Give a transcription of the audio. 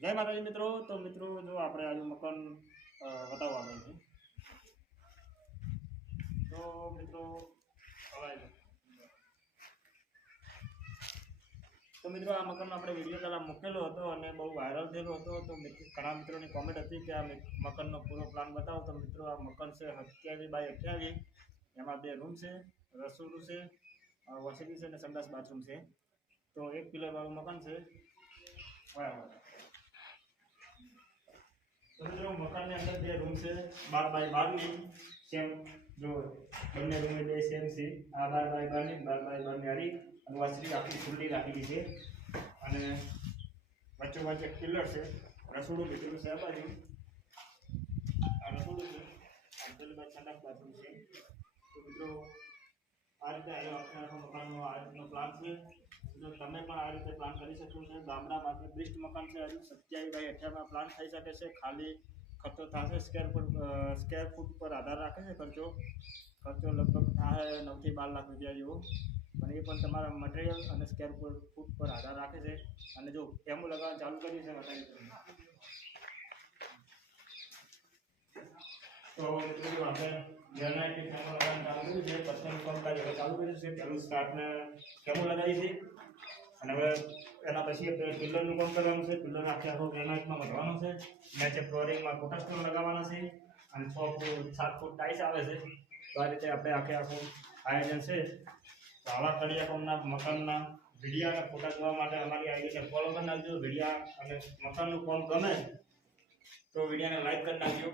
જય માતાજી મિત્રો। તો મિત્રો જો આપણે આજે મકાન બતાવવાનું છે। તો મિત્રો આ મકાનનો આપણે વિડીયો પહેલાં મૂકેલો હતો અને બહુ વાયરલ થયેલો હતો। તો ઘણા મિત્રોની કોમેન્ટ હતી કે આ મકાનનો પૂરો પ્લાન બતાવો। તો મિત્રો આ મકાન છે 27x28। એમાં 2 રૂમ છે, રસોડું છે, વોશિંગ છે અને સંડાસ બાથરૂમ છે। તો 1 પિલરવાળું મકાન છે। બરાબર। તો મિત્રો મકાનની અંદર 2 રૂમ છે, 12x12ની સેમ। જો બંને રૂમ 2 સેમ છે। આ 12x12ની 12x12ની હારી અને વોશિંગ આખી ખુલ્લી રાખેલી છે અને વચ્ચોવચ્ચ એક પિલર છે। રસોડું લીધેલું છે આ બાજુ, આ રસોડું છે, આ પેલી બાજુ સંડાસ બાથરૂમ છે। તો મિત્રો આ રીતે આખા મકાનનો આ રીતનો પ્લાન છે। જો તમે પણ આ રીતે પ્લાન કરી શકો છો। ગામડામાં બેસ્ટ મકાન છે। હજુ 27x28માં પ્લાન થઈ શકે છે। ખાલી ખર્ચો થશે સ્ક્વેર ફૂટ પર આધાર રાખે છે। ખર્ચો લગભગ થાય 9 થી 12 લાખ રૂપિયા જેવો, પણ એ પણ તમારા મટીરિયલ અને સ્ક્વેર ફૂટ પર આધાર રાખે છે। અને જો કેમું લગાવવાનું ચાલુ કર્યું છે બતાવી તો મિત્રો આપણે ગ્રેનાઇટની કેમો લગાવવાનું ચાલુ કર્યું છે। પથ્થરનું કામકાજ હવે ચાલુ કર્યું છે। પહેલું સ્ટાર્ટને કેમો લગાવી છે અને હવે એના પછી પિલ્લરનું કામ કરવાનું છે। પિલ્લર આખો ગ્રેનાઇટમાં વધવાનું છે। નીચે ફ્લોરિંગમાં કોટા સ્ટોન લગાવવાના છે અને 6 ફૂટ 7 ફૂટ ટાઇલ્સ આવે છે। તો આ રીતે આપણે આખું આયોજન છે। તો આવા તળિયા કોમના મકાનના વિડીયા અને ફોટા જોવા માટે અમારી આઈડીને ફોલો કરી નાખજો। વિડીયા અને મકાનનું કામ ગમે તો વિડીયાને લાઈક કરી નાખજો।